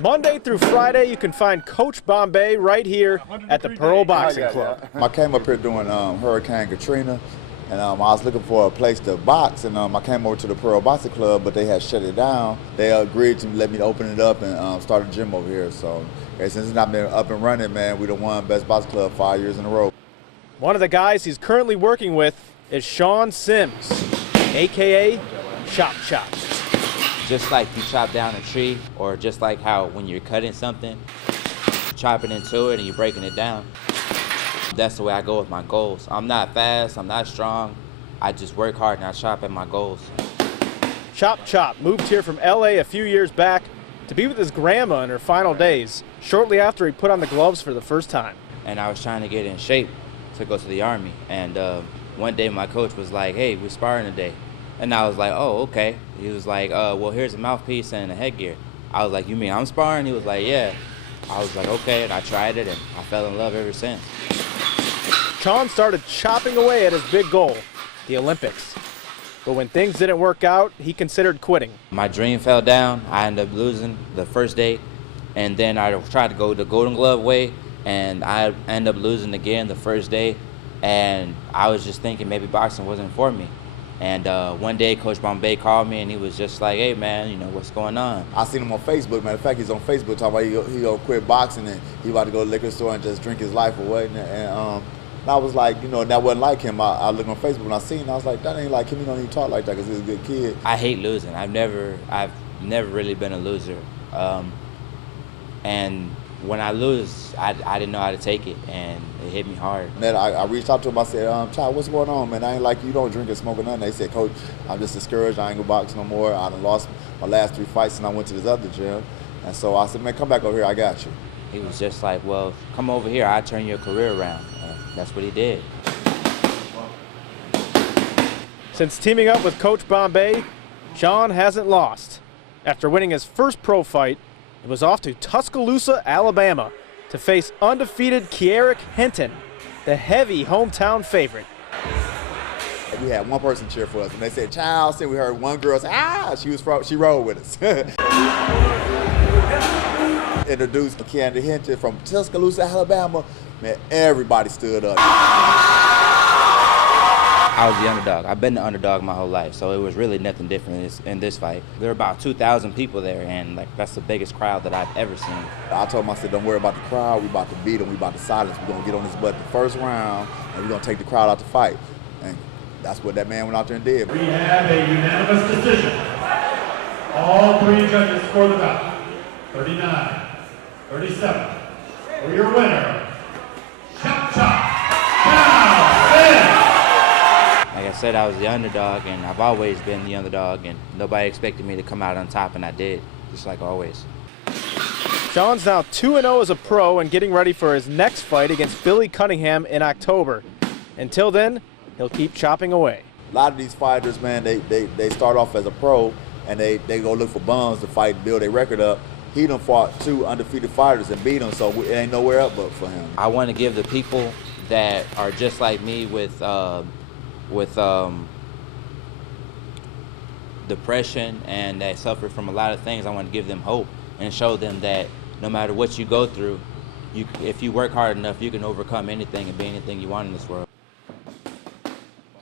Monday through Friday, you can find Coach Bombay right here at the Pearl Boxing Club. I came up here doing Hurricane Katrina, and I was looking for a place to box, and I came over to the Pearl Boxing Club, but they had shut it down. They agreed to let me open it up and start a gym over here. So since it's not been up and running, man, we done won Best Boxing Club 5 years in a row. One of the guys he's currently working with is Sean Sims, a.k.a. Chop Chop. Just like you chop down a tree, or just like how when you're cutting something, chopping into it and you're breaking it down. That's the way I go with my goals. I'm not fast, I'm not strong. I just work hard and I chop at my goals. Chop Chop moved here from LA a few years back to be with his grandma in her final days, shortly after he put on the gloves for the first time. And I was trying to get in shape to go to the Army. And one day my coach was like, hey, we're sparring today. And I was like, oh, okay. He was like, well, here's a mouthpiece and a headgear. I was like, you mean I'm sparring? He was like, yeah. I was like, okay, and I tried it, and I fell in love ever since. Sean started chopping away at his big goal, the Olympics. But when things didn't work out, he considered quitting. My dream fell down. I ended up losing the first day, and then I tried to go the Golden Glove way, and I ended up losing again the first day. And I was just thinking maybe boxing wasn't for me. And one day, Coach Bombay called me, and he was just like, hey, man, you know, what's going on? I seen him on Facebook. Matter of fact, he's on Facebook talking about he gonna quit boxing and he about to go to the liquor store and just drink his life away. And I was like, you know, that wasn't like him. I looked on Facebook and I seen him. I was like, that ain't like him. He don't even talk like that because he's a good kid. I hate losing. I've never really been a loser. And when I lose, I didn't know how to take it, and it hit me hard. Then I reached out to him. I said, Child, what's going on, man? I ain't like you don't drink and smoke or nothing. They said, Coach, I'm just discouraged. I ain't gonna box no more. I done lost my last 3 fights and I went to this other gym. And so I said, man, come back over here. I got you. He was just like, well, come over here. I'll turn your career around. And that's what he did. Since teaming up with Coach Bombay, Sean hasn't lost. After winning his first pro fight, it was off to Tuscaloosa, Alabama, to face undefeated Kierick Hinton, the heavy hometown favorite. We had one person cheer for us, and they said, child, we heard one girl say, she rolled with us. Introduced Kierick Hinton from Tuscaloosa, Alabama. Man, everybody stood up. I was the underdog. I've been the underdog my whole life, so it was really nothing different in this fight. There were about 2,000 people there, and like that's the biggest crowd that I've ever seen. I told him, I said, don't worry about the crowd. We about to beat them. We about to silence. We're going to get on his butt the first round, and we're going to take the crowd out to fight. And that's what that man went out there and did. We have a unanimous decision. All 3 judges score the bout. 39, 37. For your winner, Chop Chop. Like I said, I was the underdog, and I've always been the underdog, and nobody expected me to come out on top, and I did, just like always. Sean's now 2-0 as a pro and getting ready for his next fight against Billy Cunningham in October. Until then, he'll keep chopping away. A lot of these fighters, man, they start off as a pro, and they go look for bums to fight and build their record up. He done fought 2 undefeated fighters and beat them, so it ain't nowhere up but for him. I want to give the people that are just like me with depression and that suffer from a lot of things, I want to give them hope and show them that no matter what you go through, if you work hard enough, you can overcome anything and be anything you want in this world.